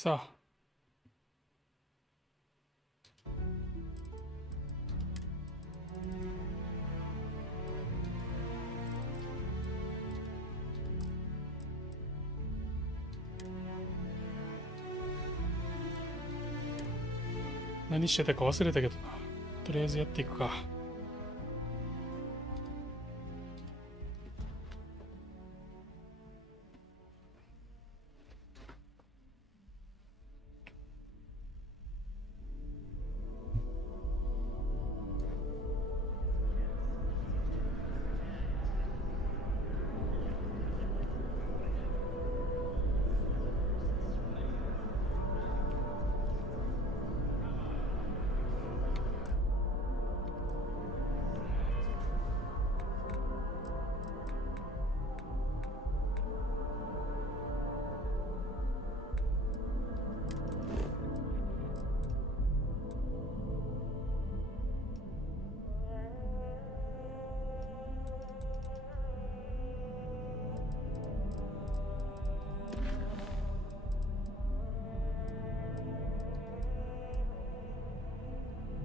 さあ、何してたか忘れたけどな。とりあえずやっていくか。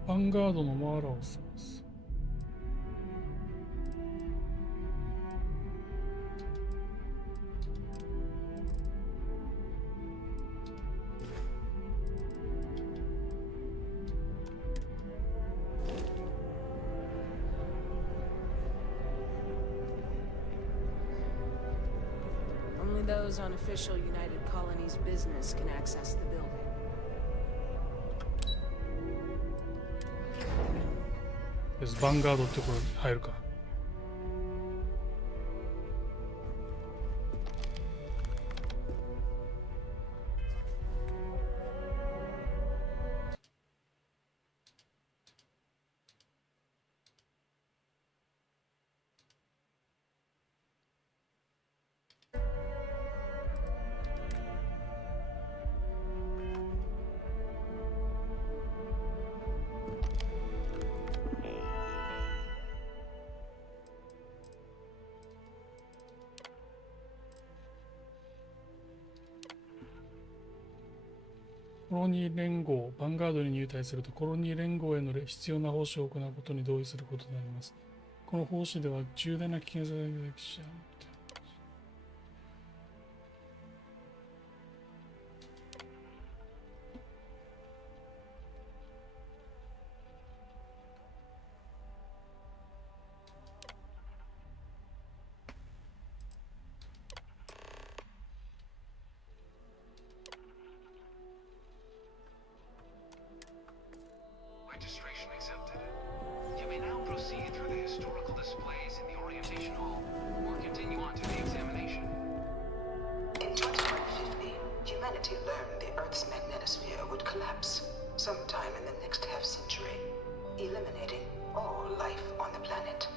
ヴァンガードのマーラを探す。Only those on official United Colonies business can access the building. ヴァンガードってところに入るか。コロニー連合、ヴァンガードに入隊すると、コロニー連合への必要な奉仕を行うことに同意することになります。この奉仕では重大な危険性が出てきちゃう。Registration accepted. You may now proceed through the historical displays in the orientation hall, or continue on to the examination. In 2150, humanity learned the Earth's magnetosphere would collapse sometime in the next half-century, eliminating all life on the planet.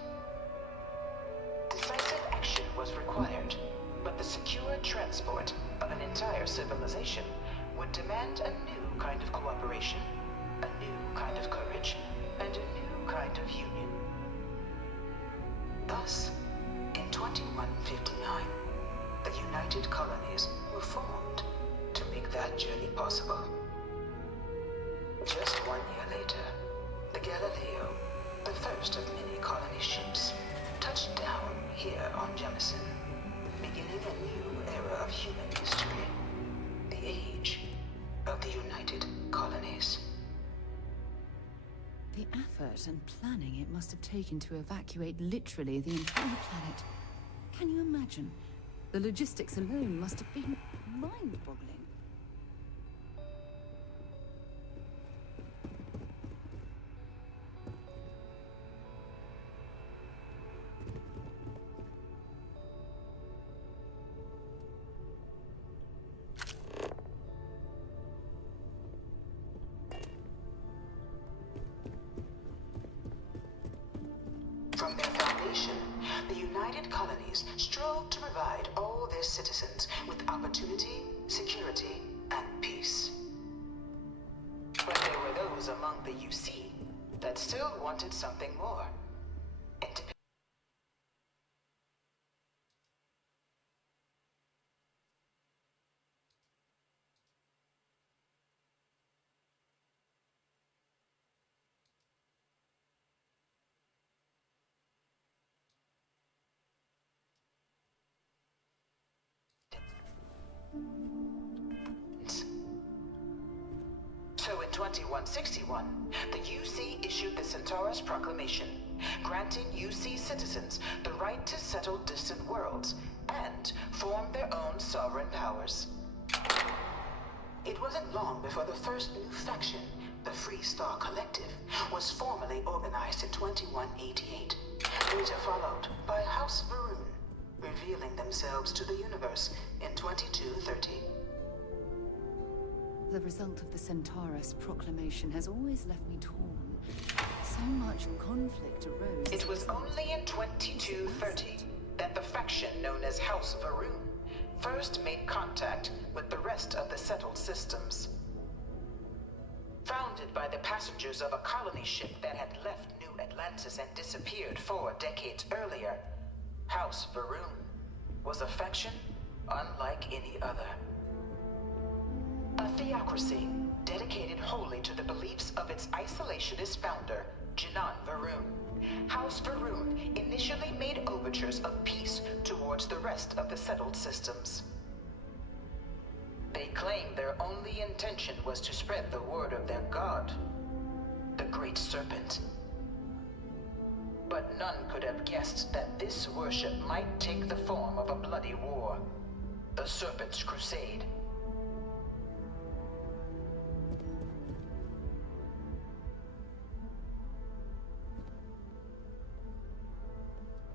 Decisive action was required, but the secure transport of an entire civilization would demand a new kind of cooperation, a new kind of courage, and a new kind of union. Thus, in 2159, the United Colonies were formed to make that journey possible. Just 1 year later, the Galileo, the first of many colony ships, touched down here on Jemison, beginning a new era of human history, the age of the United Colonies. The effort and planning it must have taken to evacuate literally the entire planet. Can you imagine? The logistics alone must have been mind-boggling. From their foundation, the United Colonies strove to provide all their citizens with opportunity, security, and peace. But there were those among the UC that still wanted something more. So in 2161, the UC issued the Centaurus Proclamation, granting UC citizens the right to settle distant worlds and form their own sovereign powers. It wasn't long before the first new faction, the Free Star Collective, was formally organized in 2188, later followed by House Varun, revealing themselves to the universe in 2230. The result of the Centaurus Proclamation has always left me torn. So much conflict arose. It was only in 2230 that the faction known as House Varun first made contact with the rest of the settled systems. Founded by the passengers of a colony ship that had left New Atlantis and disappeared 4 decades earlier, House Varun was a faction unlike any other. A theocracy dedicated wholly to the beliefs of its isolationist founder, Jinan Varun. House Varun initially made overtures of peace towards the rest of the settled systems. They claimed their only intention was to spread the word of their god, the Great Serpent. But none could have guessed that this worship might take the form of a bloody war, the Serpent's Crusade.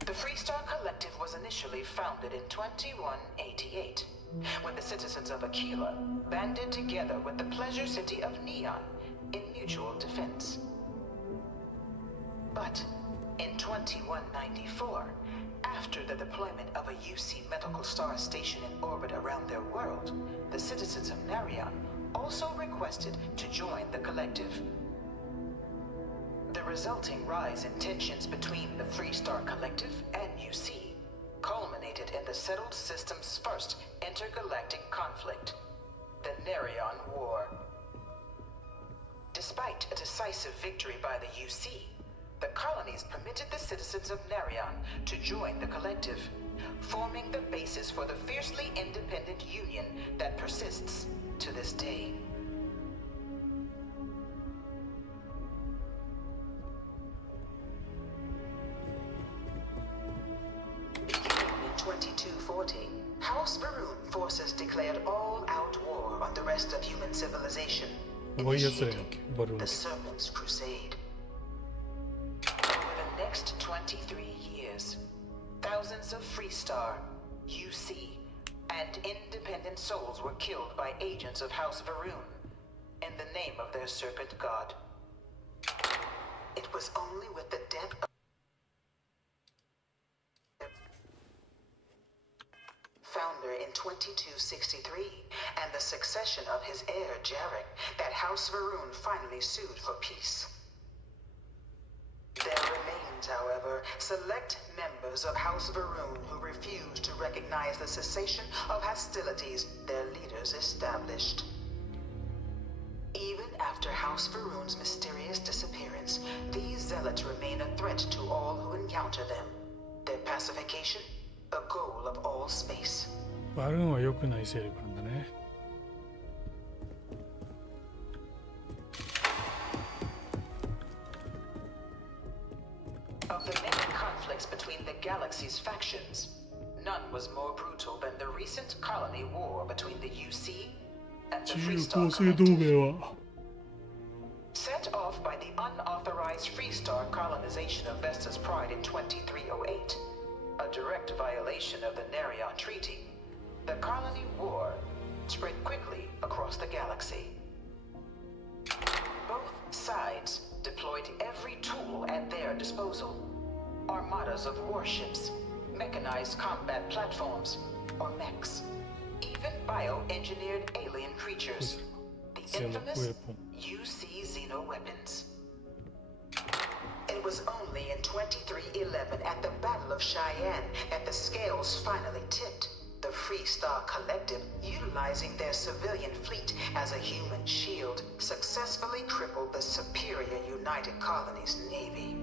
The Freestar Collective was initially founded in 2188, when the citizens of Aquila banded together with the pleasure city of Neon in mutual defense. But in 2194, after the deployment of a UC medical star station in orbit around their world, the citizens of Narion also requested to join the collective. The resulting rise in tensions between the Freestar Collective and UC culminated in the settled system's first intergalactic conflict, the Narion War. Despite a decisive victory by the UC, the colonies permitted the citizens of Narion to join the collective, forming the basis for the fiercely independent union that persists to this day. Beginning in 2240, House Varun forces declared all-out war on the rest of human civilization, initiating the Serpent's Crusade. Over the next 23 years, thousands of Freestar, UC, and independent souls were killed by agents of House Varun in the name of their serpent god. It was only with the death of founder in 2263 and the succession of his heir Jarek that House Varun finally sued for peace. There remains, however, select members of House Varun who refuse to recognize the cessation of hostilities their leaders established. Even after House Varun's mysterious disappearance, these zealots remain a threat to all who encounter them. Their pacification, a goal of all space. バルーンは良くない勢力なんだね。Of the many conflicts between the galaxy's factions, none was more brutal than the recent colony war between the UC and the 自由 Freestar 構成同 Collective. 盟は Set off by the unauthorized Freestar colonization of Vesta's Pride in 2308, a direct violation of the Narion Treaty, the colony war spread quickly across the galaxy. Both sides deployed every tool at their disposal. Armadas of warships, mechanized combat platforms, or mechs, even bioengineered alien creatures, the infamous UC xenoweapons. It was only in 2311 at the Battle of Cheyenne that the scales finally tipped, the Freestar Collective, utilizing their civilian fleet as a human shield, successfully crippled the superior United Colonies Navy.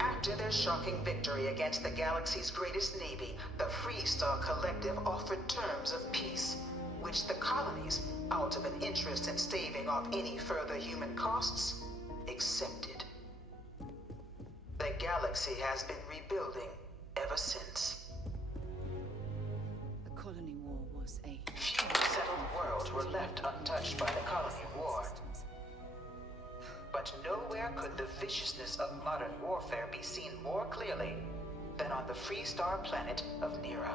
After their shocking victory against the galaxy's greatest navy, the Freestar Collective offered terms of peace, which the colonies, out of an interest in staving off any further human costs, accepted. The galaxy has been rebuilding ever since. The colony war was a Few settled worlds were left untouched by the colony war. But nowhere could the viciousness of modern warfare be seen more clearly than on the Freestar planet of Nira.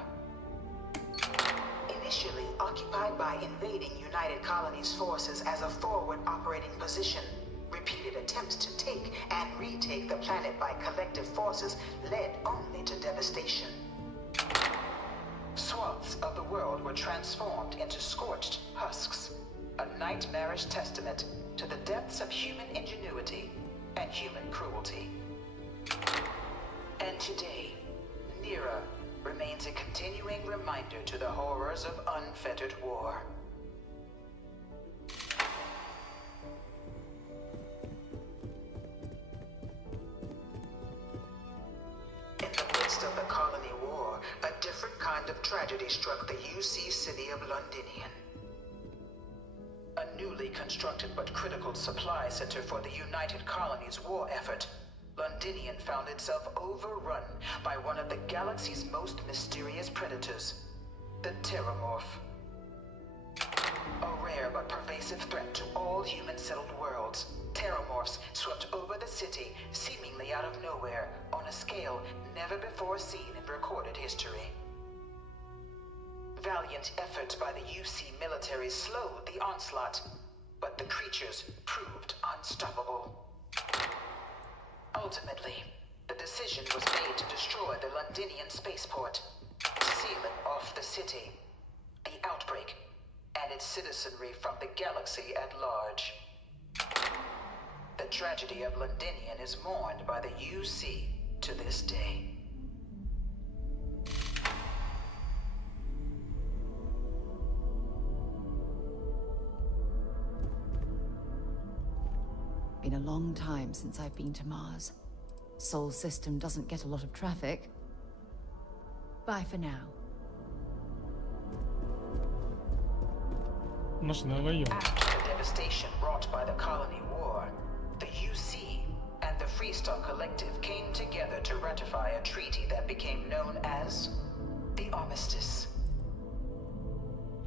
Initially occupied by invading United Colonies forces as a forward operating position, repeated attempts to take and retake the planet by collective forces led only to devastation. Swaths of the world were transformed into scorched husks, a nightmarish testament to the depths of human ingenuity and human cruelty. And today, Nira remains a continuing reminder to the horrors of unfettered war. In the midst of the colony war, a different kind of tragedy struck the UC city of Londinian. A newly constructed but critical supply center for the United Colonies' war effort, Londinian found itself overrun by one of the galaxy's most mysterious predators, the Terramorph. A rare but pervasive threat to all human-settled worlds, Terramorphs swept over the city seemingly out of nowhere on a scale never before seen in recorded history. Valiant efforts by the UC military slowed the onslaught, but the creatures proved unstoppable. Ultimately, the decision was made to destroy the Londinian spaceport, seal it off the city, the outbreak, and its citizenry from the galaxy at large. The tragedy of Londinian is mourned by the UC to this day. Been a long time since I've been to Mars. Sol system doesn't get a lot of traffic. Bye for now. 話長いよ。 After the devastation wrought by the colony war, the UC and the Freestar Collective came together to ratify a treaty that became known as the Armistice.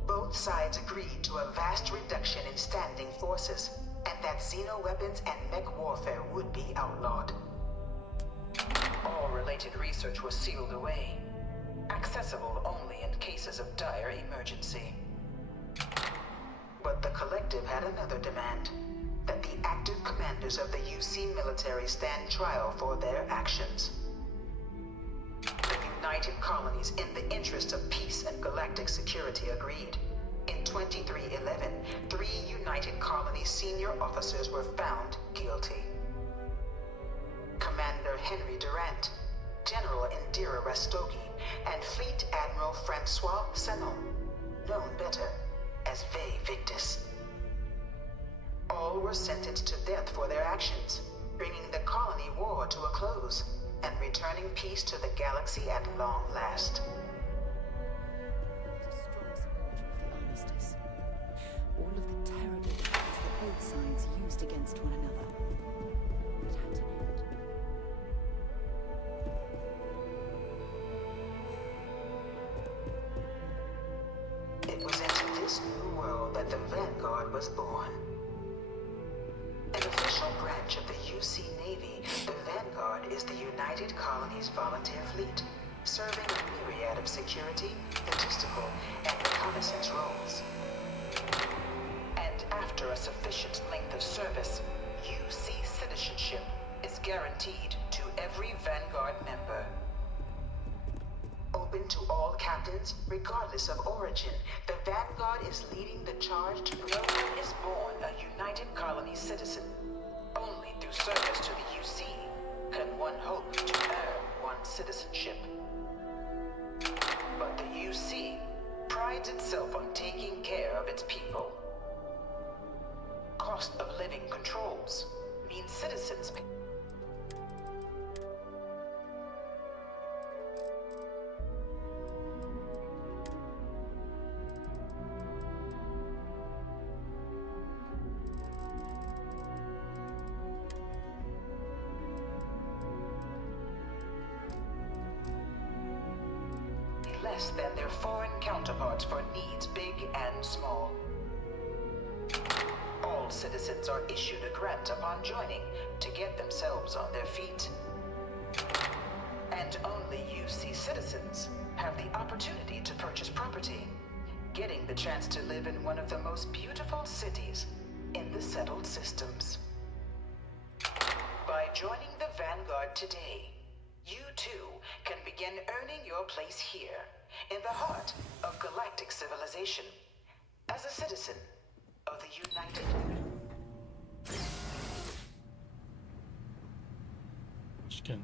Both sides agreed to a vast reduction in standing forces, and that xeno-weapons and mech warfare would be outlawed. All related research was sealed away, accessible only in cases of dire emergency. But the Collective had another demand, that the active commanders of the UC military stand trial for their actions. The United Colonies, in the interest of peace and galactic security, agreed. In 2311, 3 United Colonies senior officers were found guilty. Commander Henry Durant, General Indira Rastogi, and Fleet Admiral Francois Sanon, known better as Ve Victus. All were sentenced to death for their actions, bringing the colony war to a close and returning peace to the galaxy at long last. A strong supporter of the armistice. All of the terrible weapons that both sides used against one another. It had an end. It was into this new world that the Vanguard was born. An official branch of the UC Navy, the Vanguard is the United Colonies Volunteer Fleet, serving a myriad of security, logistical, and reconnaissance roles. And after a sufficient length of service, UC citizenship is guaranteed to every Vanguard member. Open to all captains, regardless of origin, the Vanguard is leading the charge to no one is born a United Colony citizen. Only through service to the UC can one hope to earn one's citizenship. But the UC prides itself on taking care of its people. Cost of living controls means citizens pay. less than their foreign counterparts for needs big and small. All citizens are issued a grant upon joining to get themselves on their feet. And only UC citizens have the opportunity to purchase property, getting the chance to live in one of the most beautiful cities in the settled systems. By joining the Vanguard today, you too can begin earning your place here, in the heart of galactic civilization, as a citizen of the United. 試験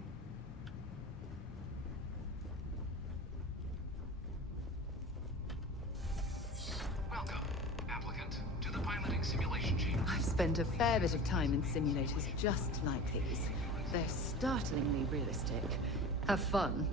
Welcome, applicant, to the piloting simulation chamber. I've spent a fair bit of time in simulators just like these. They're startlingly realistic. Have fun.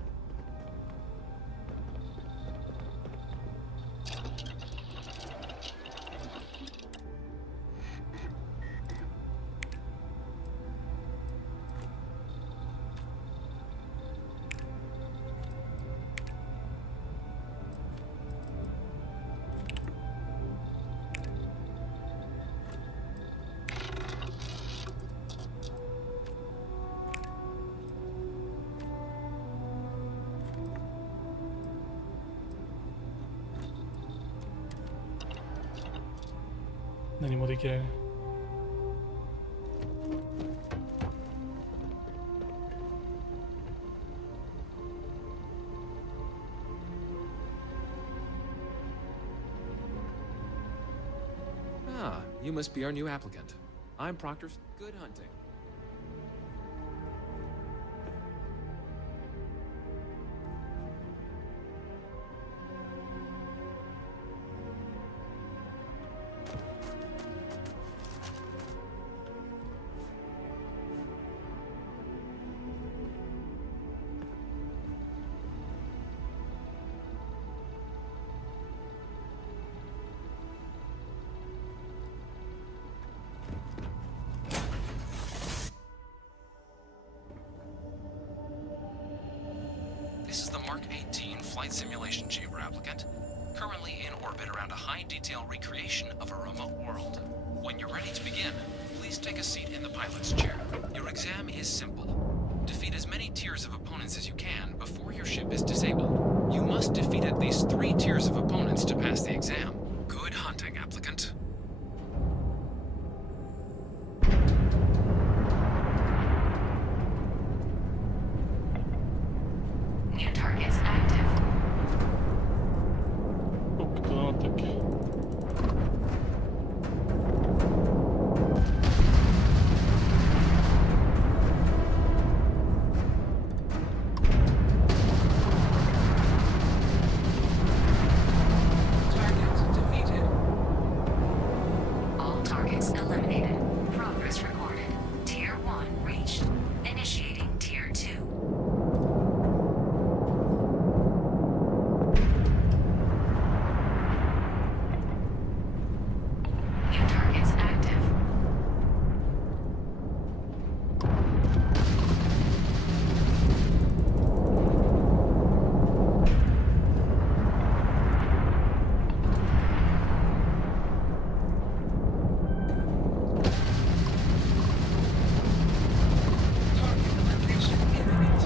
何もできないね。Ah, you must be our new applicant. I'm Proctor. Good hunting. This is the Mark 18 flight simulation chamber applicant, currently in orbit around a high-detail recreation of a remote world. When you're ready to begin, please take a seat in the pilot's chair. Your exam is simple. Defeat as many tiers of opponents as you can before your ship is disabled. You must defeat at least 3 tiers of opponents to pass the exam. Good hunting, applicant. New targets active. コックと何だったっけ。Target defeated. All targets eliminated. Progress recorded. Tier 1 reached. Initiating Tier 2. New targets active. Target elimination imminent.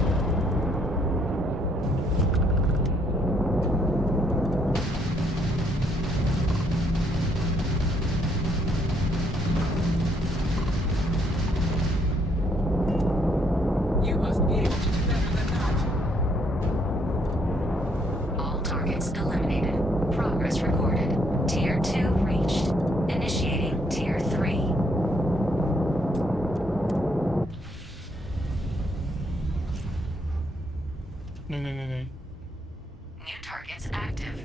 You must be able to do better than that. All targets eliminated. Progress recorded. Tier 2 reached. Initiating Tier 3. Ne. New targets active.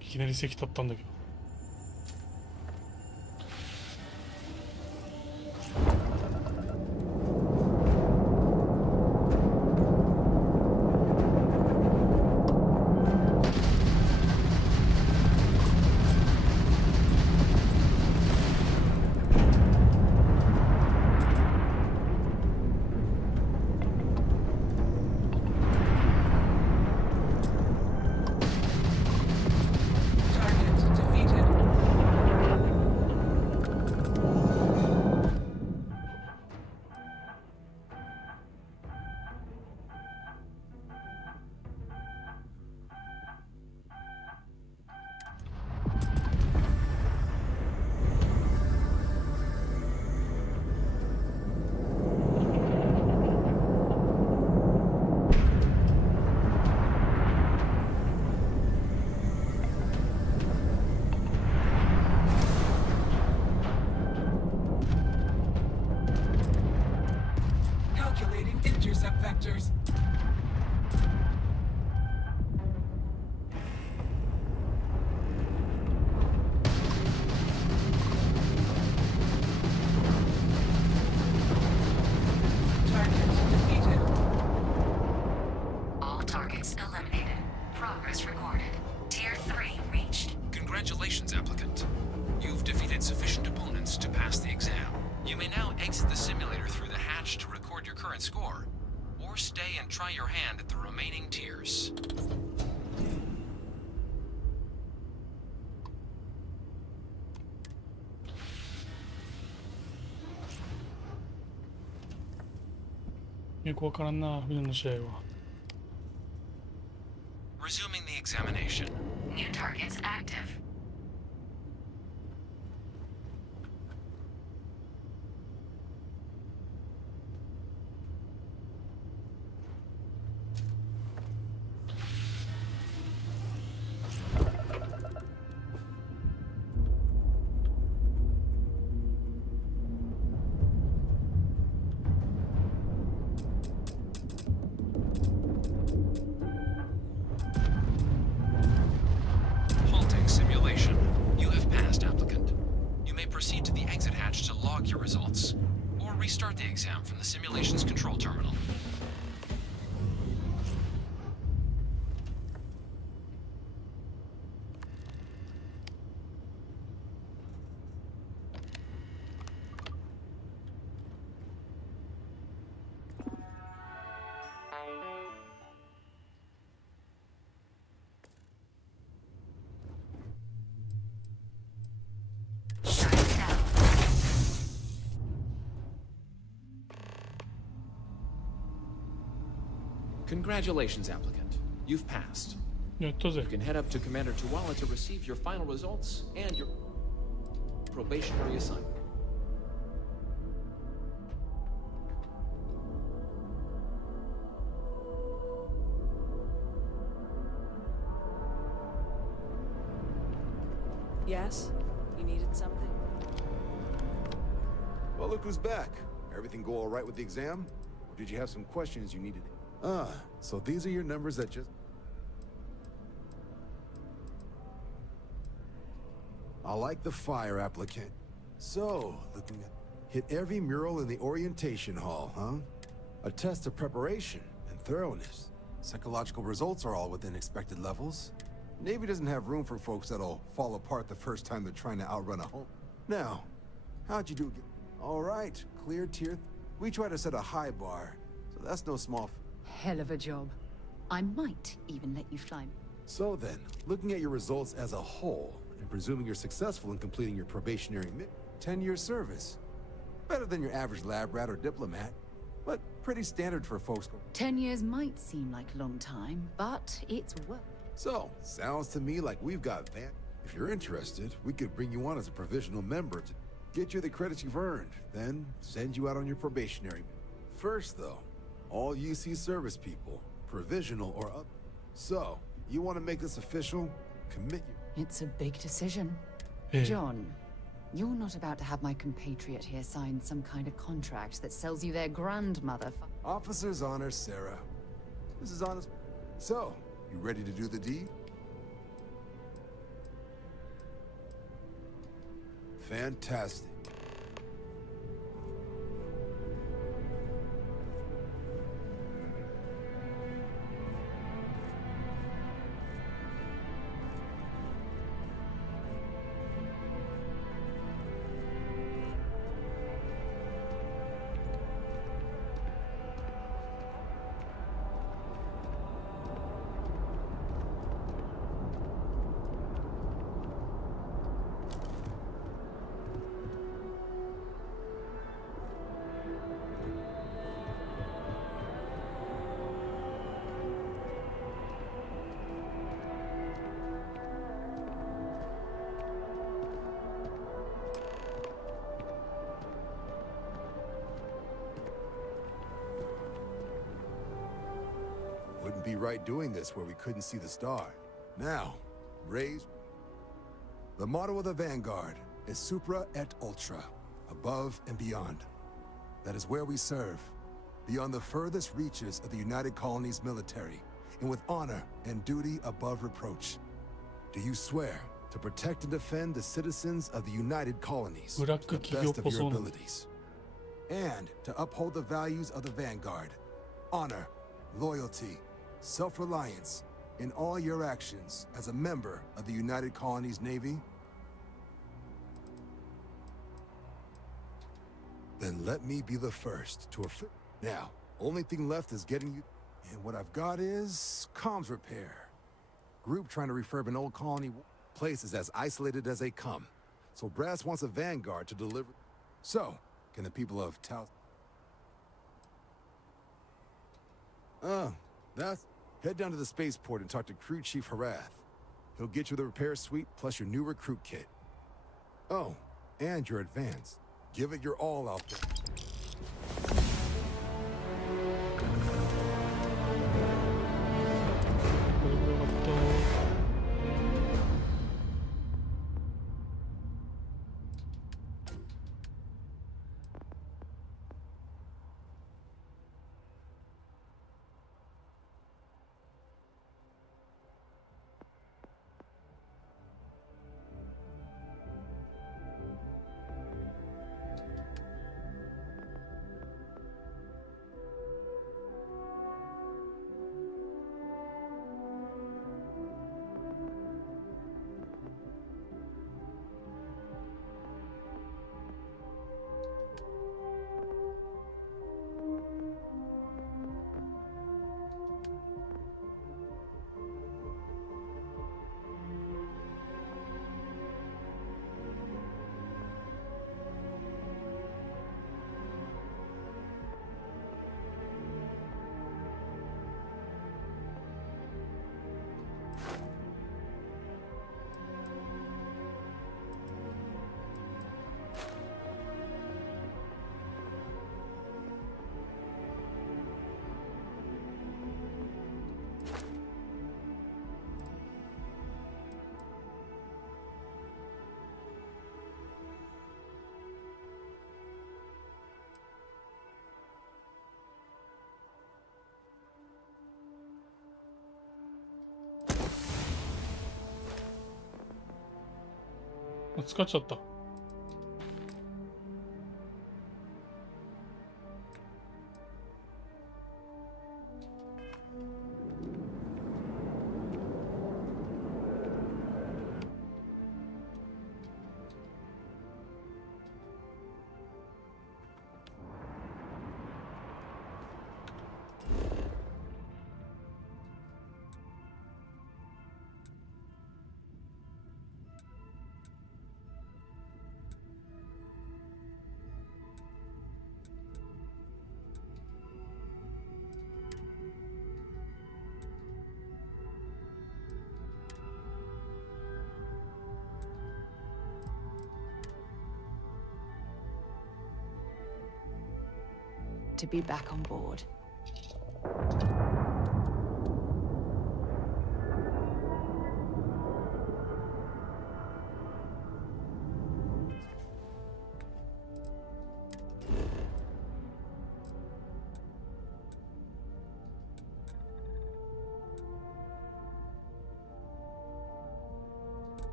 いきなり席立ったんだけど。Progress recorded. Tier 3 reached. Congratulations, applicant. You've defeated sufficient opponents to pass the exam. You may now exit the simulator through the hatch to record your current score, or stay and try your hand at the remaining tiers. Resuming the examination. New targets active. Halting simulation. You have passed, applicant. You may proceed to the exit hatch to log your results, or restart the exam from the simulation's control terminal. Shut it down. Congratulations, applicant. You've passed. やったぜ You can head up to Commander Tuwala to receive your final results and your probationary assignment. Yes? You needed something? Well, look who's back. Everything go all right with the exam? Or did you have some questions you needed? So these are your numbers that just... I like the fire, applicant. So, looking at... Hit every mural in the orientation hall, huh? A test of preparation and thoroughness. Psychological results are all within expected levels. Navy doesn't have room for folks that'll fall apart the first time they're trying to outrun a home. Now, how'd you do? All right, clear tier. We try to set a high bar, so that's no small. Hell of a job. I might even let you fly. So then, looking at your results as a whole, and presuming you're successful in completing your probationary 10-year service. Better than your average lab rat or diplomat, but pretty standard for folks. 10 years might seem like a long time, but it's work. So, sounds to me like we've got that. If you're interested, we could bring you on as a provisional member to get you the credits you've earned, then send you out on your probationary. First, though, all UC service people, provisional or up. So, you want to make this official? Commit you. It's a big decision. Hey. John, you're not about to have my compatriot here sign some kind of contract that sells you their grandmother. Officer's honor, Sarah. This is honest. So, you ready to do the deed? Fantastic. Wouldn't be right doing this where we couldn't see the star. Now, raise. The motto of the Vanguard is Supra et Ultra, above and beyond. That is where we serve, beyond the furthest reaches of the United Colonies military, and with honor and duty above reproach. Do you swear to protect and defend the citizens of the United Colonies to the best of your abilities, and to uphold the values of the Vanguard, honor, loyalty, self-reliance, in all your actions as a member of the United Colonies Navy? Then let me be the first to Now, only thing left is getting you... And what I've got is comms repair. Group trying to refurb an old colony. Place is as isolated as they come. So Brass wants a vanguard to deliver. So, can the people of Tau... That's... Head down to the spaceport and talk to Crew Chief Harath. He'll get you the repair suite plus your new recruit kit. Oh, and your advance. Give it your all out there. Ah, 使っちゃった。To be back on board.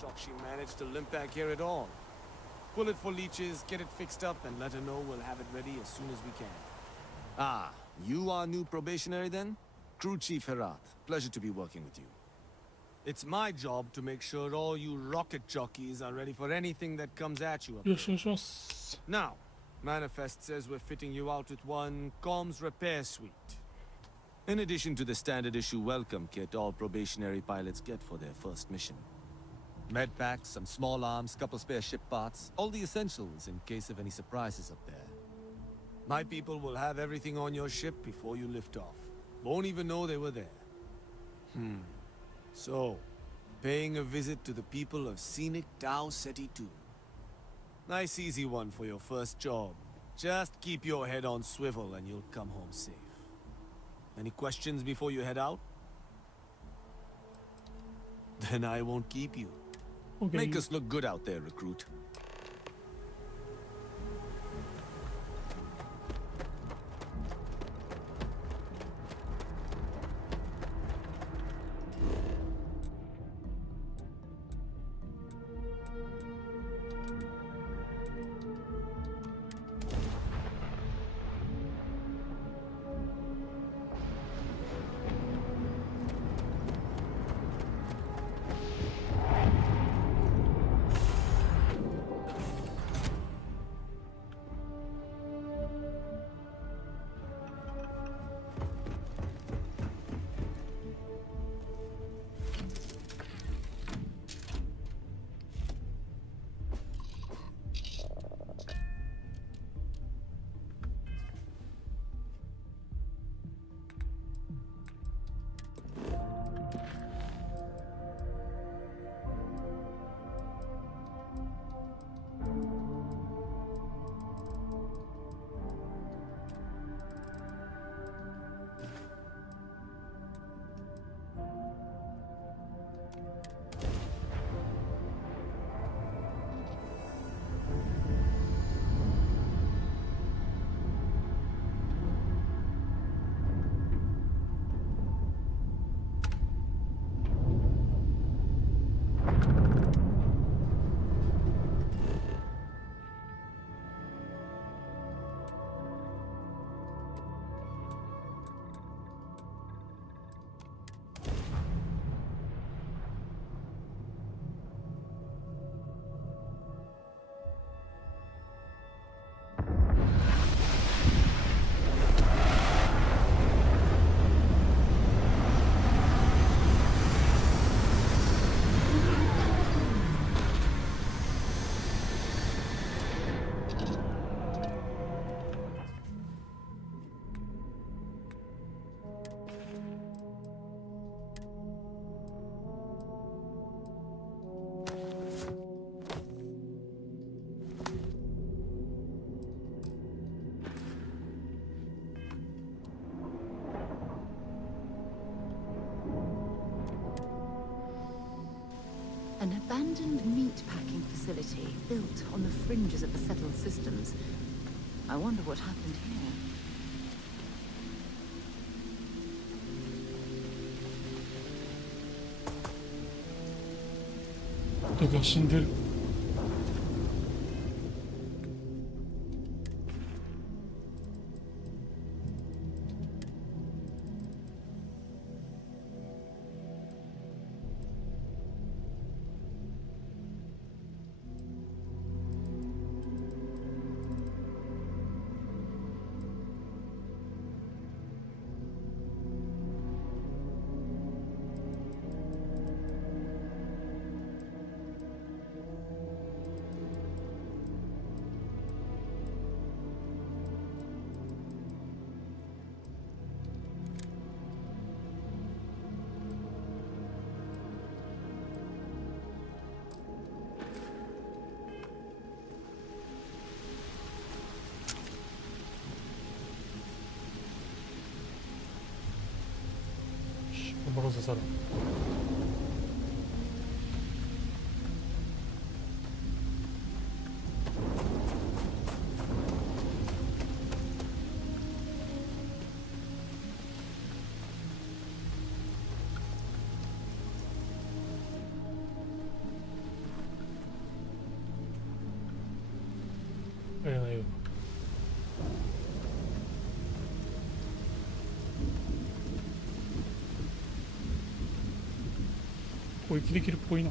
Shocked she managed to limp back here at all. Pull it for leeches, get it fixed up, and let her know we'll have it ready as soon as we can. Ah, you are new probationary then? Crew Chief Herath. Pleasure to be working with you. It's my job to make sure all you rocket jockeys are ready for anything that comes at you up よ there. し、お願いします。 Now, Manifest says we're fitting you out with one comms repair suite. In addition to the standard issue welcome kit all probationary pilots get for their first mission. Med packs, some small arms, couple spare ship parts, all the essentials in case of any surprises up there. My people will have everything on your ship before you lift off. Won't even know they were there. So, paying a visit to the people of scenic Tau Ceti 2. Nice easy one for your first job. Just keep your head on swivel and you'll come home safe. Any questions before you head out? Then I won't keep you. Okay. Make us look good out there, recruit. An abandoned meat-packing facility built on the fringes of the settled systems. I wonder what happened here. 人が死んでる。任せ去る。やらないよ。これ息できるっぽいな。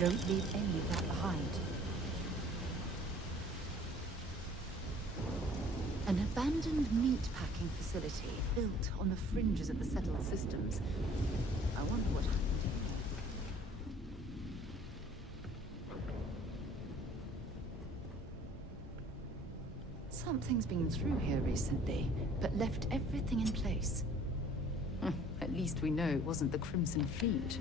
Don't leave any of that behind. An abandoned meat packing facility built on the fringes of the settled systems. I wonder what happened here. Something's been through here recently, but left everything in place. At least we know it wasn't the Crimson Fleet.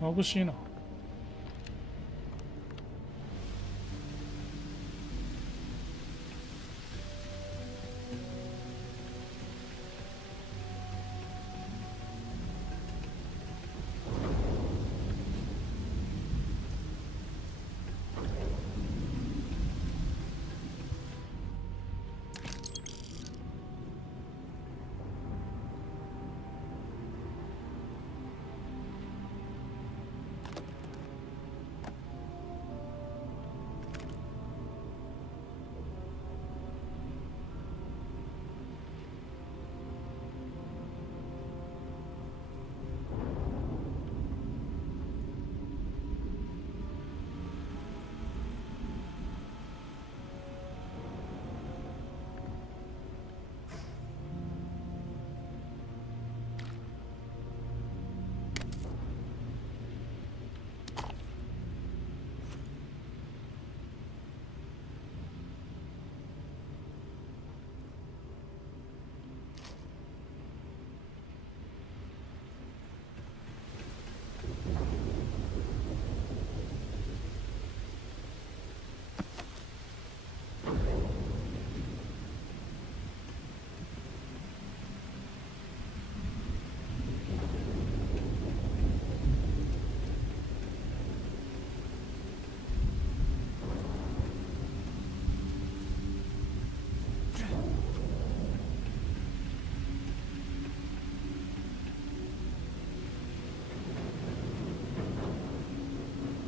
眩しいな。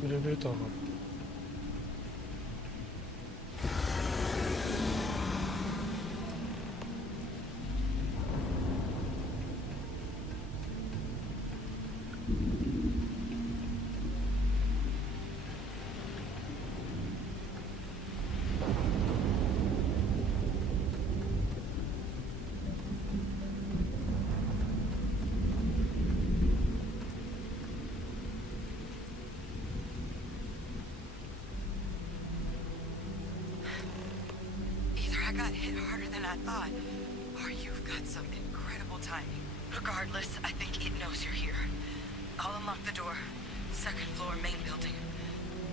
エレベーターがある。I got hit harder than I thought. Or you've got some incredible timing. Regardless, I think it knows you're here. I'll unlock the door. Second floor, main building.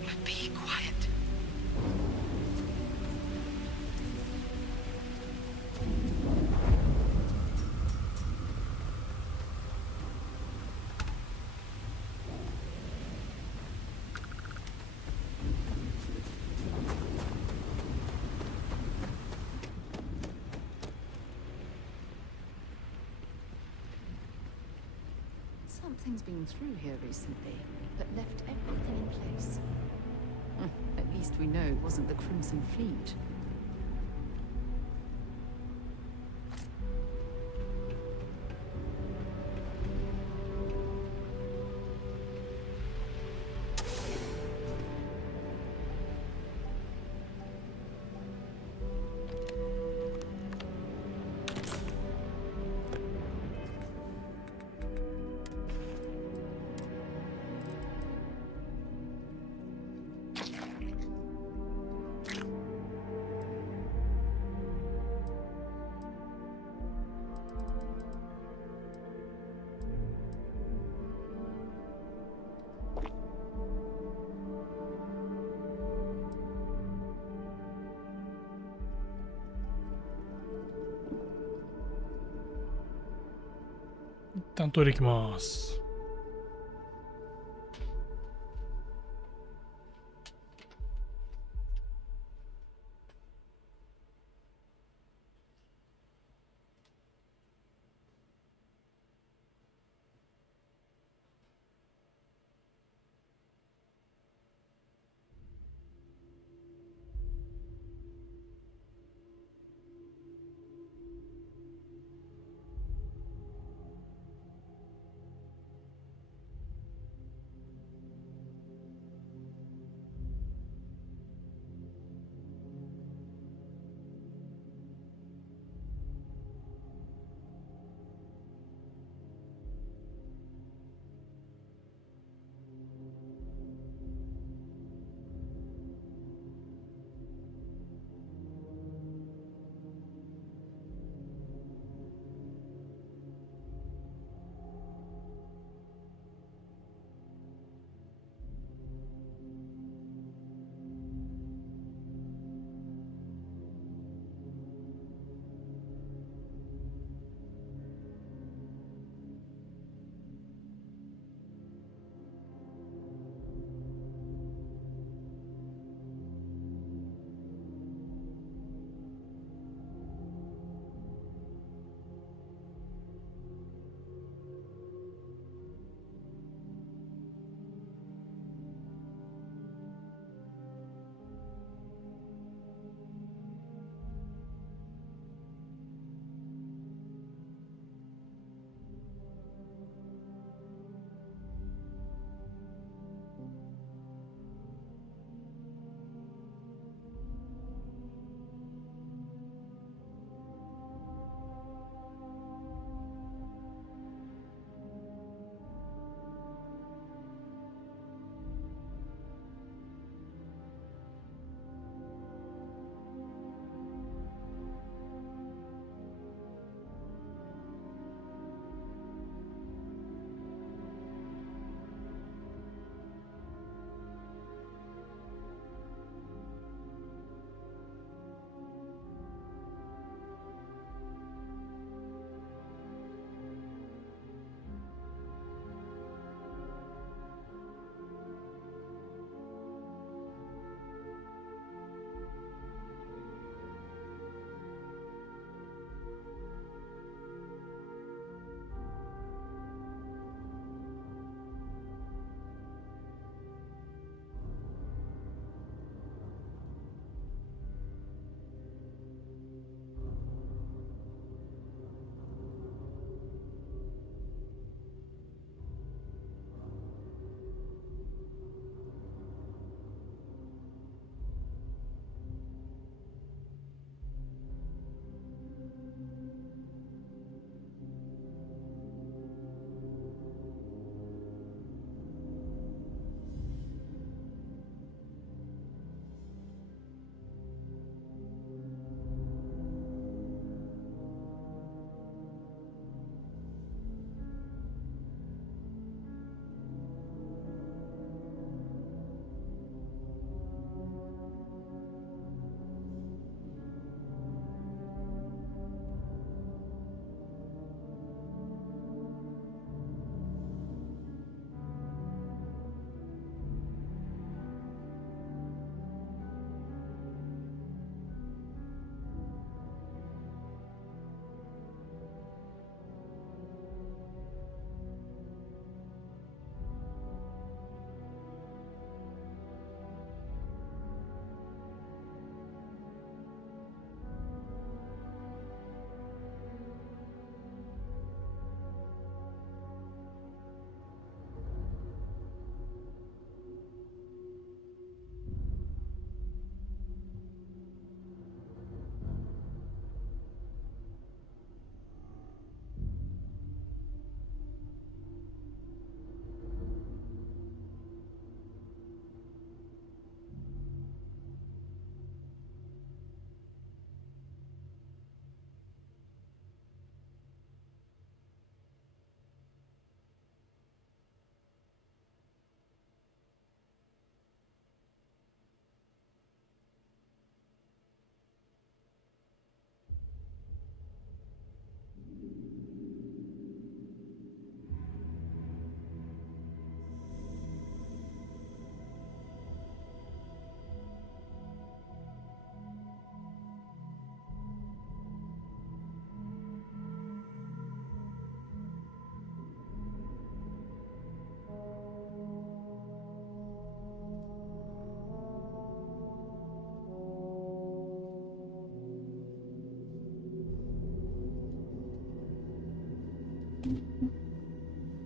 But be quiet. Something's been through here recently, but left everything in place. At least we know it wasn't the Crimson Fleet. 旦トイレ行きます。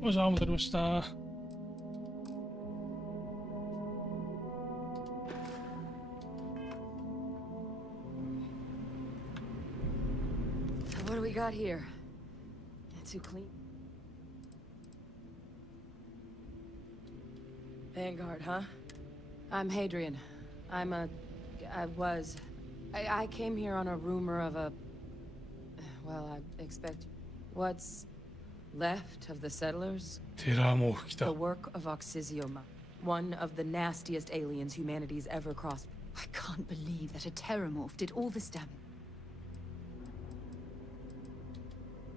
おじゃあ戻りました。What do we got here? Too clean. Vanguard, huh? I'm Hadrian. I came here on a rumor of a... Well, I expect... What's left of the settlers? テラーも来た。 The work of Oxysioma. One of the nastiest aliens humanity's ever crossed. I can't believe that a terramorph did all this damage.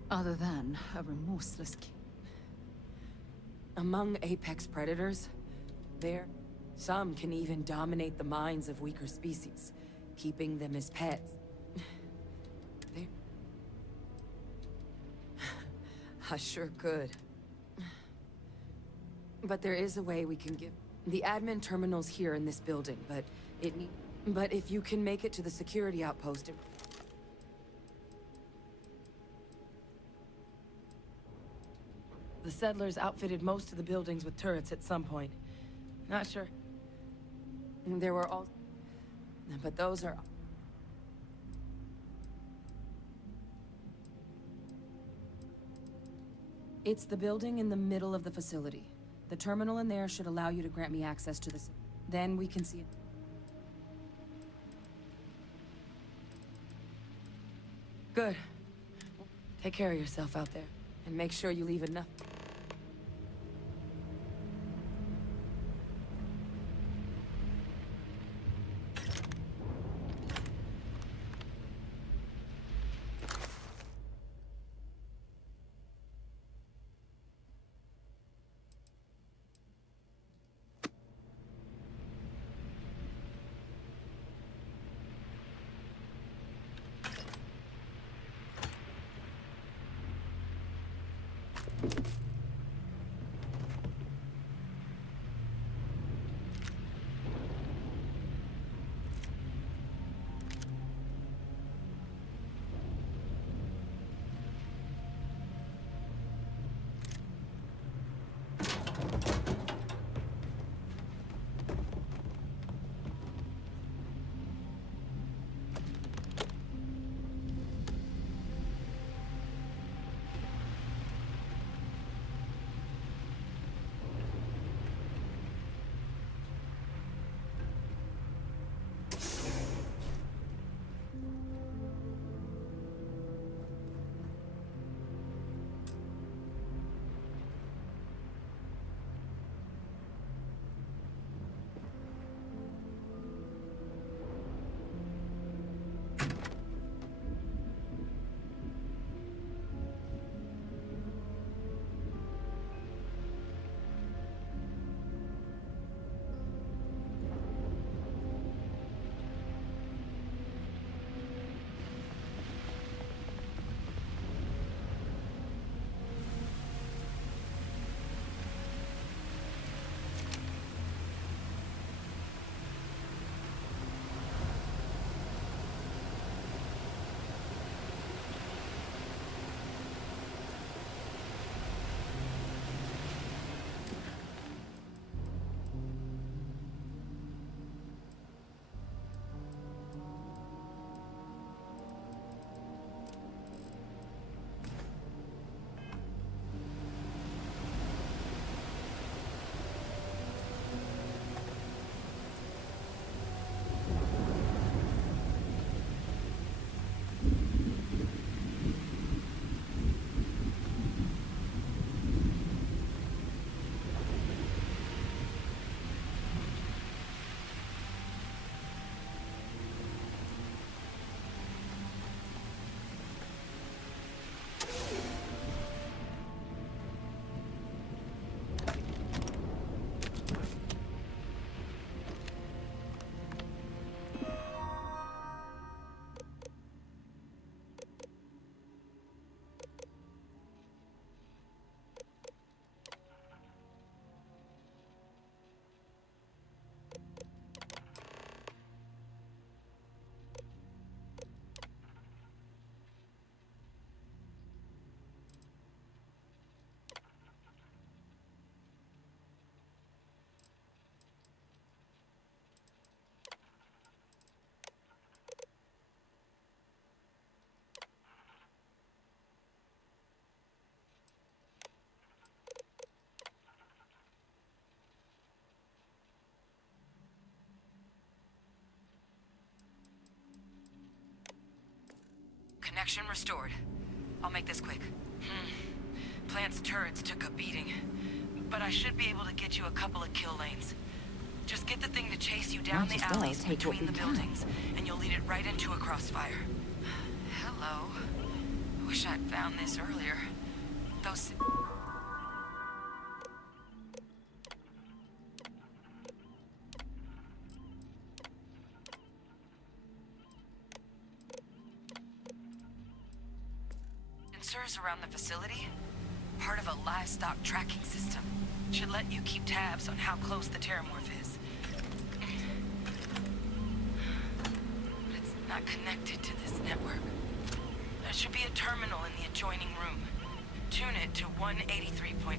Other than a remorseless kill. Among apex predators, some can even dominate the minds of weaker species, keeping them as pets. I sure could. But there is a way we can give... The admin terminal's here in this building, but if you can make it to the security outpost... The settlers outfitted most of the buildings with turrets at some point. Not sure. There were all... But those are... It's the building in the middle of the facility. The terminal in there should allow you to grant me access to this. Then we can see it. Good. Take care of yourself out there. And make sure you leave enough. Connection restored. I'll make this quick. Plant's turrets took a beating, but I should be able to get you a couple of kill lanes. Just get the thing to chase you down Might the as well alleys take what between we the can. buildings, and you'll lead it right into a crossfire. Hello. Wish I'd found this earlier. Those... sensors around the facility? Part of a livestock tracking system. Should let you keep tabs on how close the terramorph is. But it's not connected to this network. There should be a terminal in the adjoining room. Tune it to 183.5.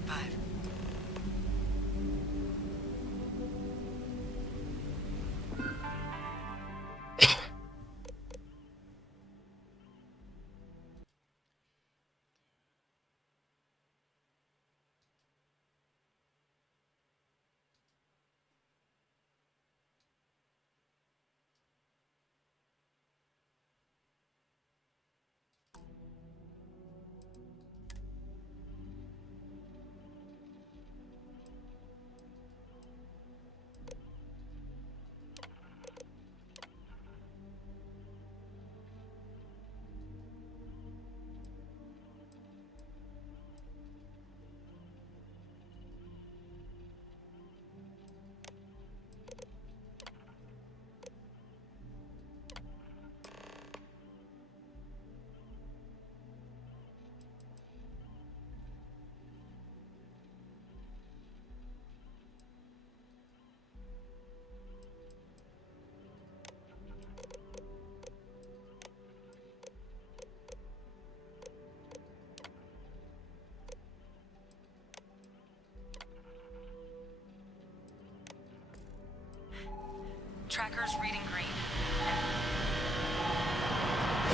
Tracker's reading green.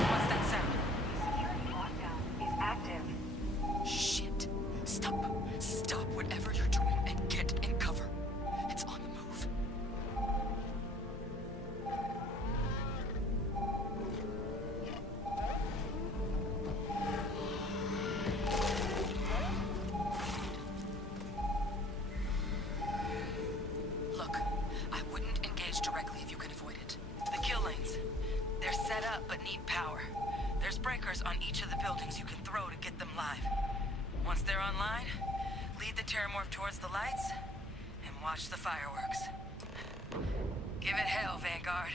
What's that sound? Security lockdown is active. Shit. Stop. Stop whatever you're doing and get in cover. It's on the move. Look, I wouldn't engage directly if you can avoid it. The kill lanes. They're set up but need power. There's breakers on each of the buildings you can throw to get them live. Once they're online, lead the terramorph towards the lights and watch the fireworks. Give it hell, Vanguard.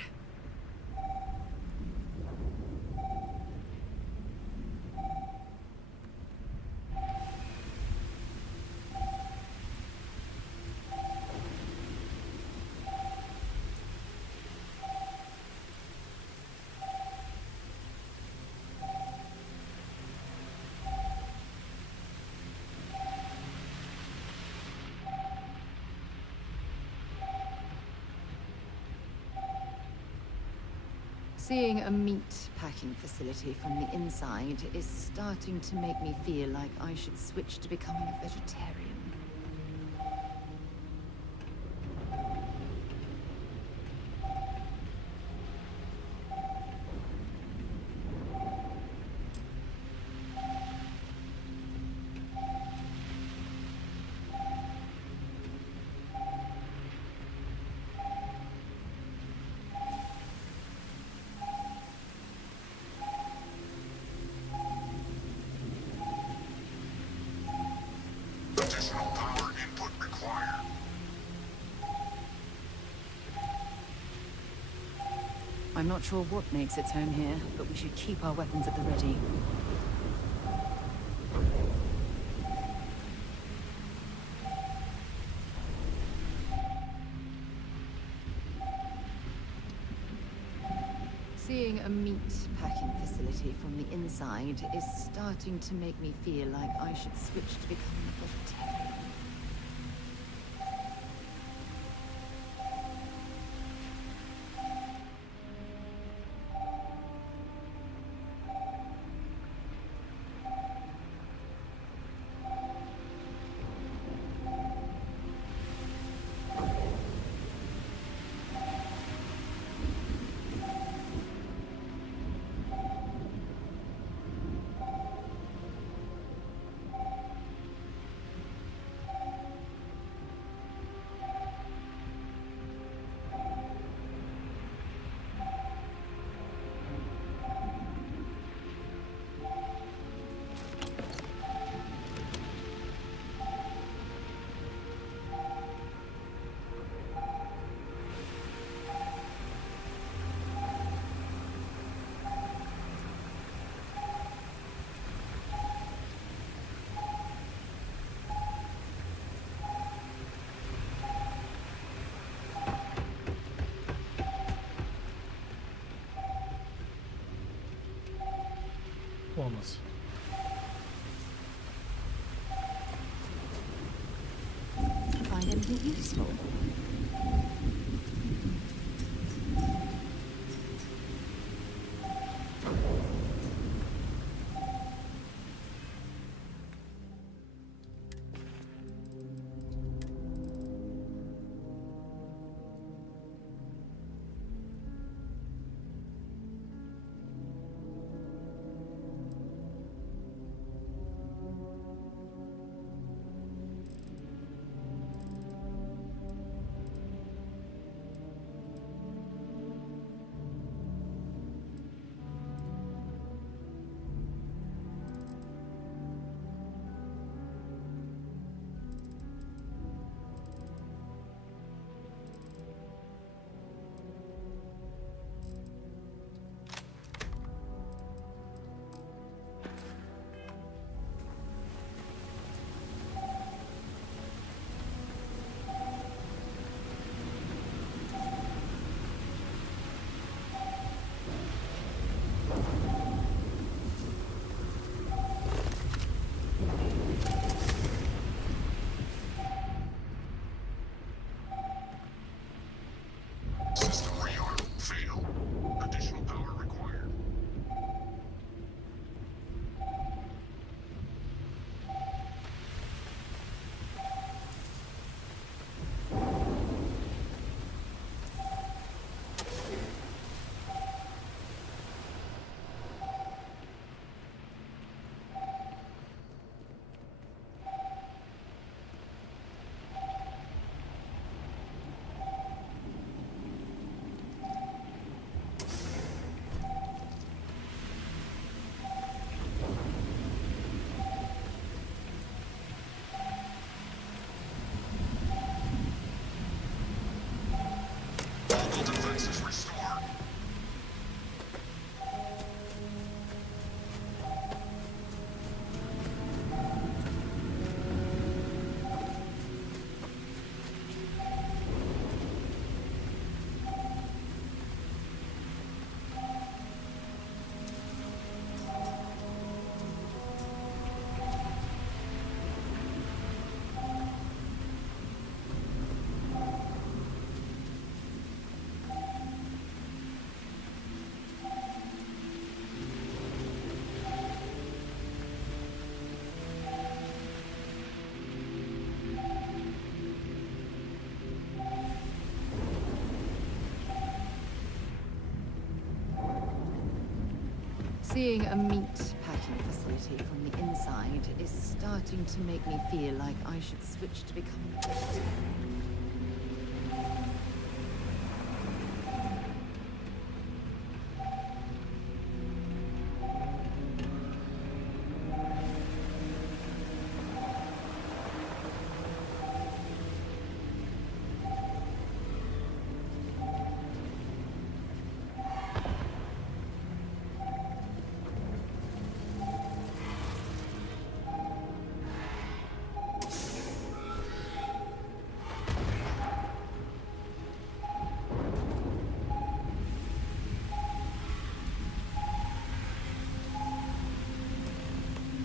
Seeing a meat packing facility from the inside is starting to make me feel like I should switch to becoming a vegetarian. Additional power input required. I'm not sure what makes its home here, but we should keep our weapons at the ready. Seeing a meat packing facility from the inside is starting to make me feel like I should switch to becoming a vegetarian. うまず。Find anything useful? System rearm. Fail. Additional power required. All defenses restored. Seeing a meat packing facility from the inside is starting to make me feel like I should switch to becoming a vegetarian.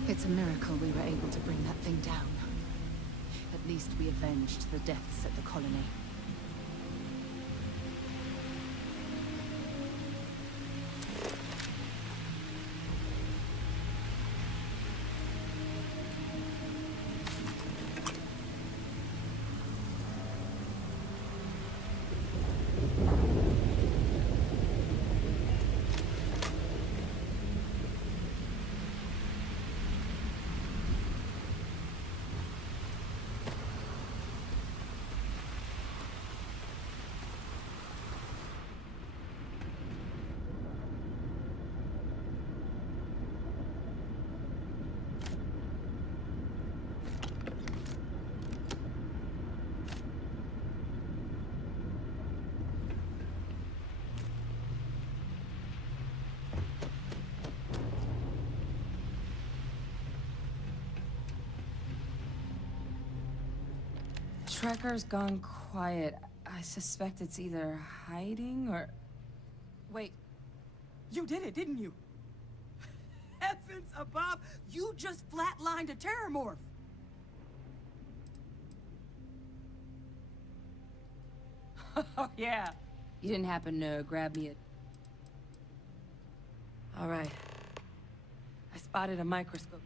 It's a miracle we were able to bring that thing down. At least we avenged the deaths at the colony. Trekker's gone quiet. I suspect it's either hiding or... Wait, you did it, didn't you? heavens above, you just flatlined a terramorph. Oh, yeah. You didn't happen to grab me a... All right. I spotted a microscope.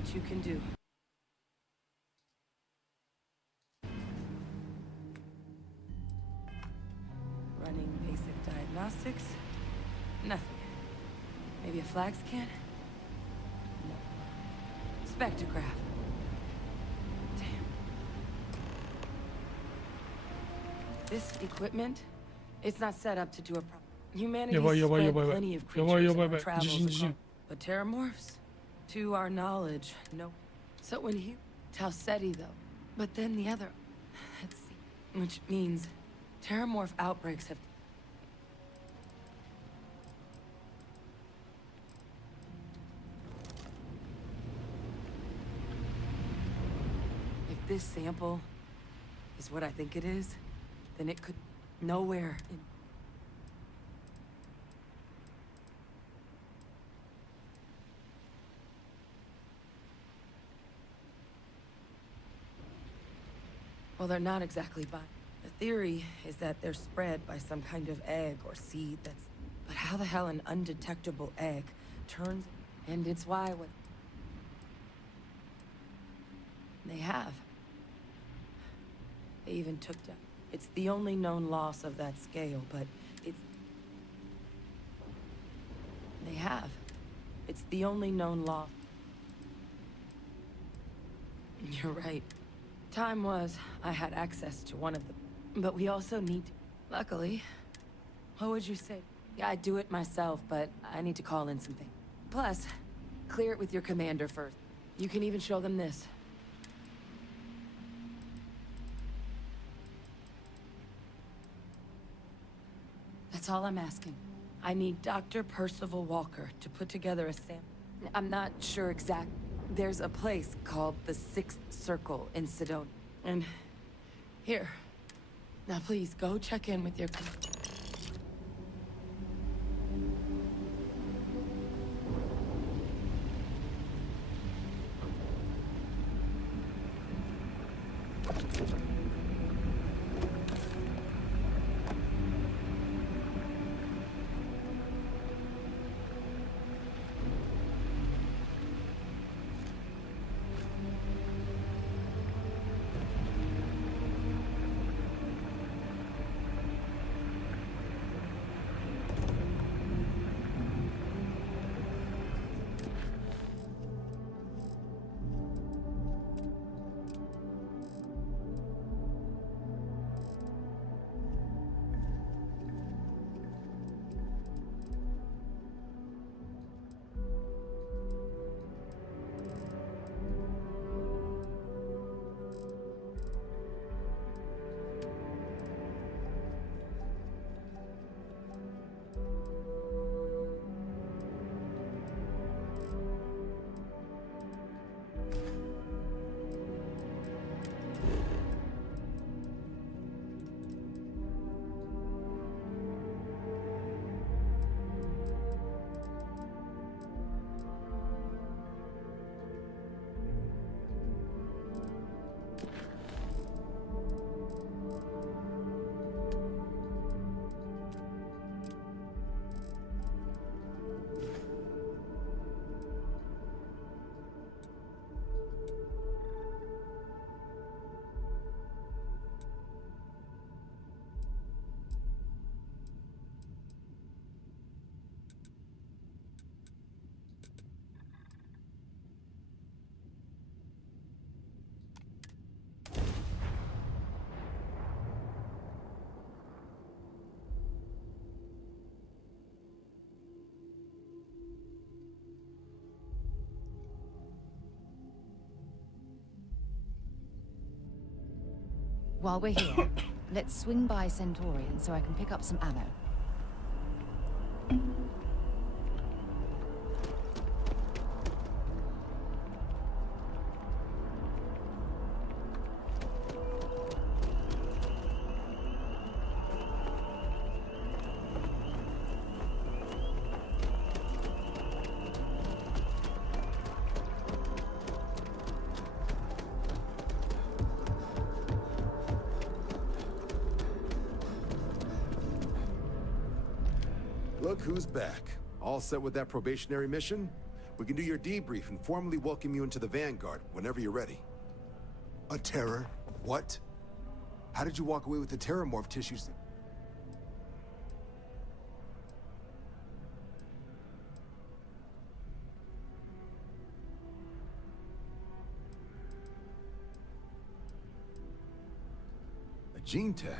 What you can do. Running basic diagnostics. Nothing. Maybe a flag scan? No. Spectrograph. Damn. This equipment, it's not set up to do a problem. Humanity spread plenty of creatures in our travels across, but terramorphs? To our knowledge, no. So when he... Talseti, though. But then the other... Let's see. Which means... Terramorph outbreaks have... If this sample is what I think it is, then it could... Nowhere in... Well, they're not exactly by. The theory is that they're spread by some kind of egg or seed that's... But how the hell an undetectable egg turns... And it's why what... They have. They even took down... It's the only known loss of that scale, but it's... They have. It's the only known loss. You're right. Time was, I had access to one of them. But we also need... Luckily. What would you say? Yeah, I'd do it myself, but I need to call in something. Plus, clear it with your commander first. You can even show them this. That's all I'm asking. I need Dr. Percival Walker to put together a sample. I'm not sure exact. There's a place called the Sixth Circle in Sedona. And here. Now please go check in with your... While we're here, let's swing by Centaurian so I can pick up some ammo. Look who's back. All set with that probationary mission? We can do your debrief and formally welcome you into the Vanguard whenever you're ready. A terror? What? How did you walk away with the terramorph tissues? A gene tag?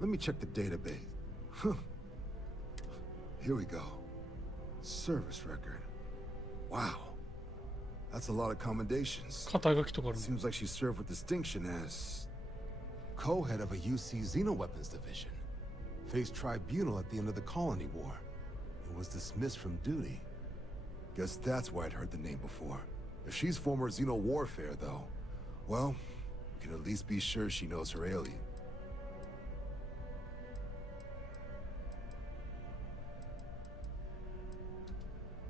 Let me check the database. Here we go. Service record. Wow. That's a lot of commendations. Seems like she served with distinction as co-head of a UC Xenoweapons division. Faced tribunal at the end of the Colony War. And was dismissed from duty. Guess that's why I'd heard the name before. If she's former Xeno warfare, though, well, we can at least be sure she knows her alien.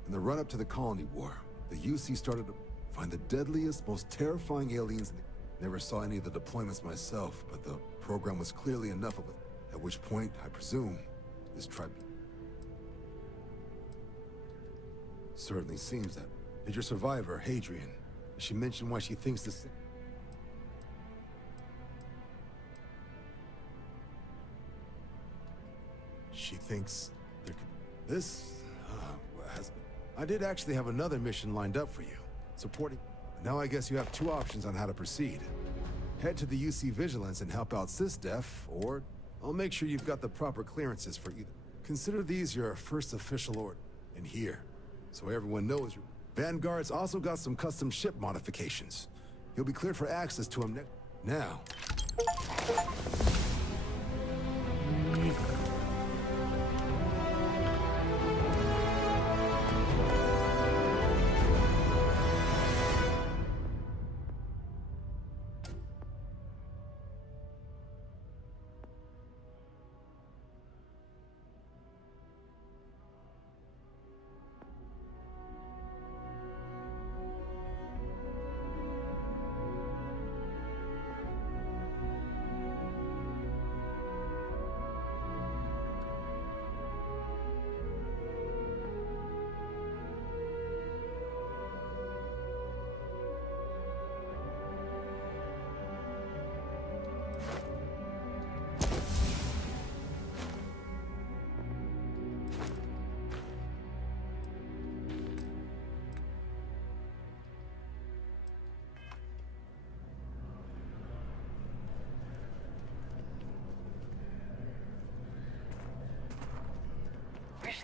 In the run-up to the Colony War, the UC started to find the deadliest, most terrifying aliens. Never saw any of the deployments myself, but the program was clearly enough of it. At which point, I presume, this tribe... Certainly seems that. Did your survivor, Hadrian, did she mention why she thinks this... She thinks there could... This... has been... I did actually have another mission lined up for you. Supporting... Now I guess you have two options on how to proceed. Head to the UC Vigilance and help out SysDef, or I'll make sure you've got the proper clearances for either. Consider these your first official order. And here, so everyone knows your... Vanguard's also got some custom ship modifications. You'll be cleared for access to them now.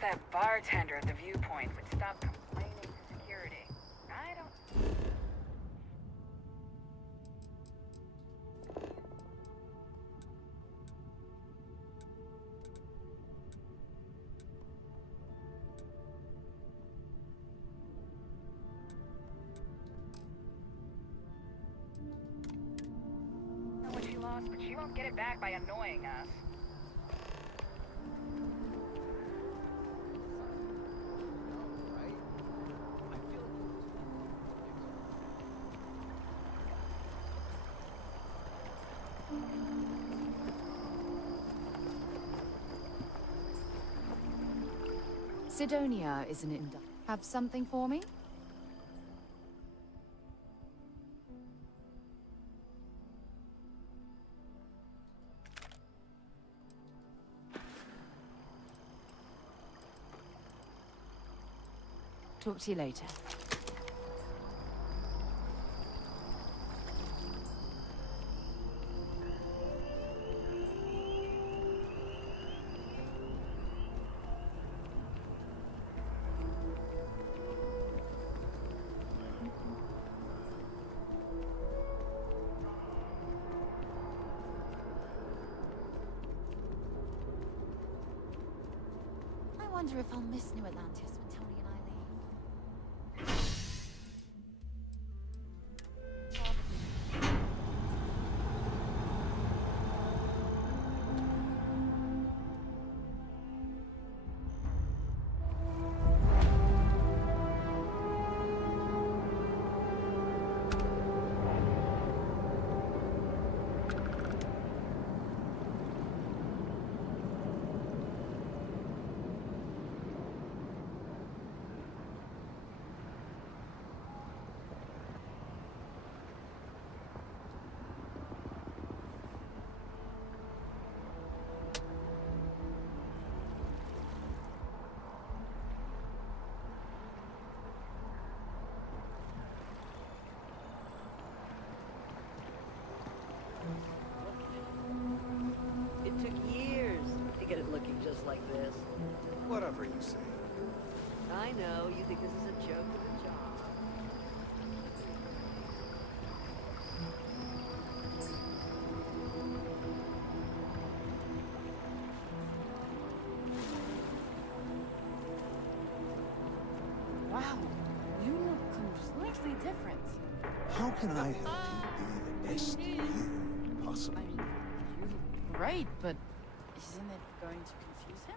that bartender at the viewpoint would stop complaining to security. I don't... know what she lost, but she won't get it back by annoying us. Sidonia is an Have something for me? Talk to you later. I wonder if I'll miss New Atlantis when Tony and I leave. It took years to get it looking just like this. Whatever you say. I know, you think this is a joke of a job. Wow, you look completely different. How can I help you be the best you possible? I mean, you look great, but isn't it going to confuse him?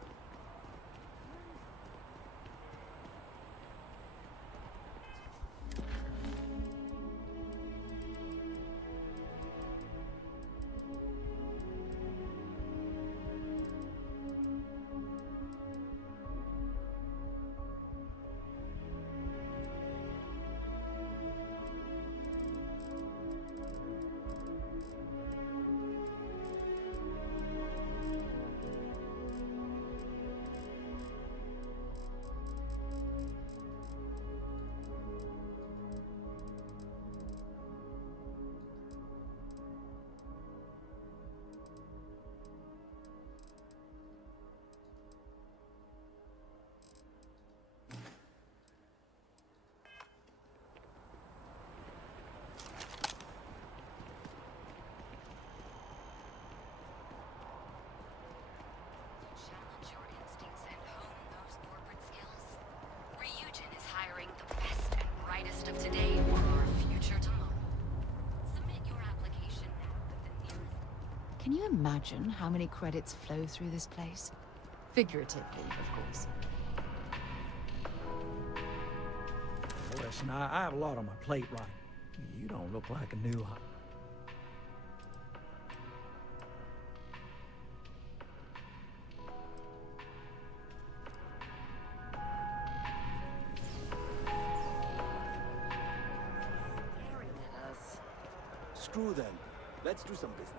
Challenge your instincts and hone those corporate skills. Ryujin is hiring the best and brightest of today for our future tomorrow. Submit your application now with the nearest... Can you imagine how many credits flow through this place? Figuratively, of course. Listen, I have a lot on my plate right. You don't look like a new hire. Screw them. Let's do some business.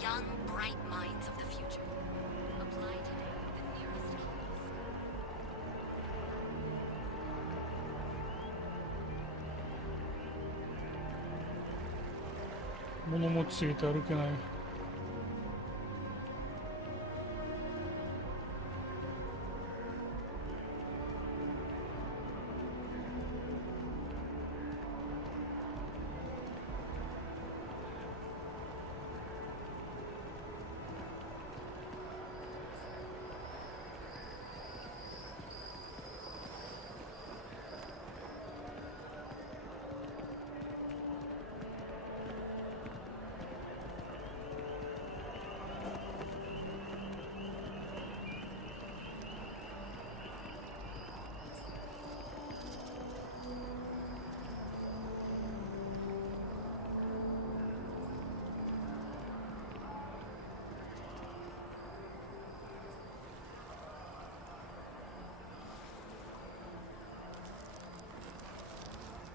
young, bright minds of the future. Apply today at the nearest kiosk. 物持ちすぎて歩けない。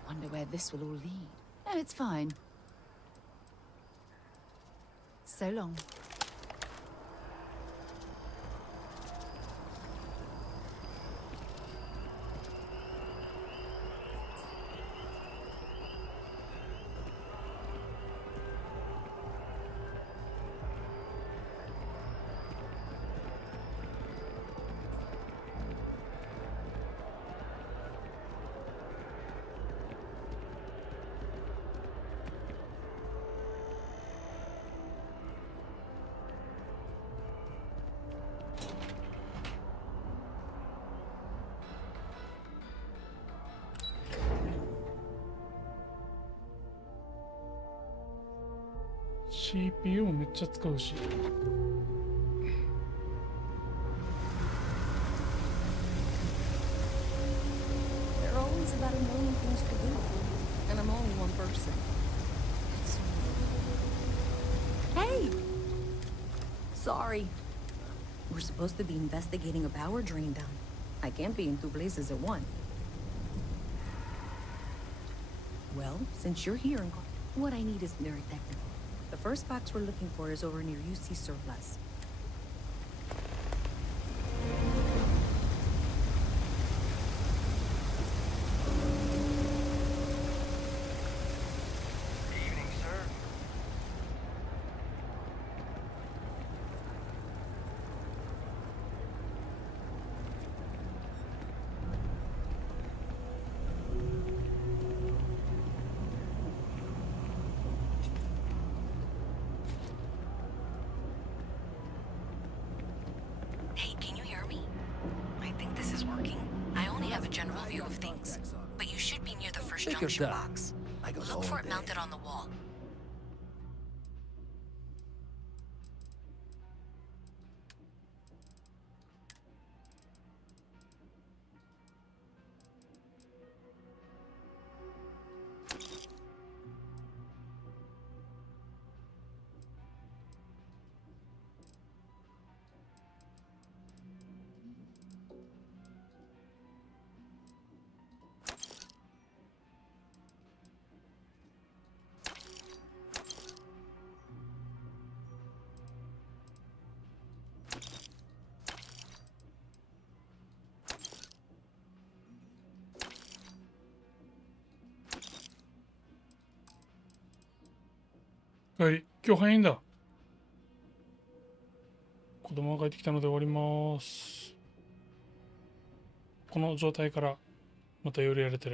Wonder where this will all lead. No, it's fine. So long. CPU もめっちゃ使うし。There are always about a million things to do, and I'm only one person. Hey! Sorry. We're supposed to be investigating a power drain down. I can't be in two places at once. Well, since you're here, what I need is very technical. The first box we're looking for is over near UC Surplus. Evening, sir. Hey, can you hear me? I think this is working. I only have a general view of things, but you should be near the first Take your junction time. box. I got Look all for it day. mounted on the wall.はい、今日早いんだ。子供が帰ってきたので終わります。この状態からまた夜やれたらやり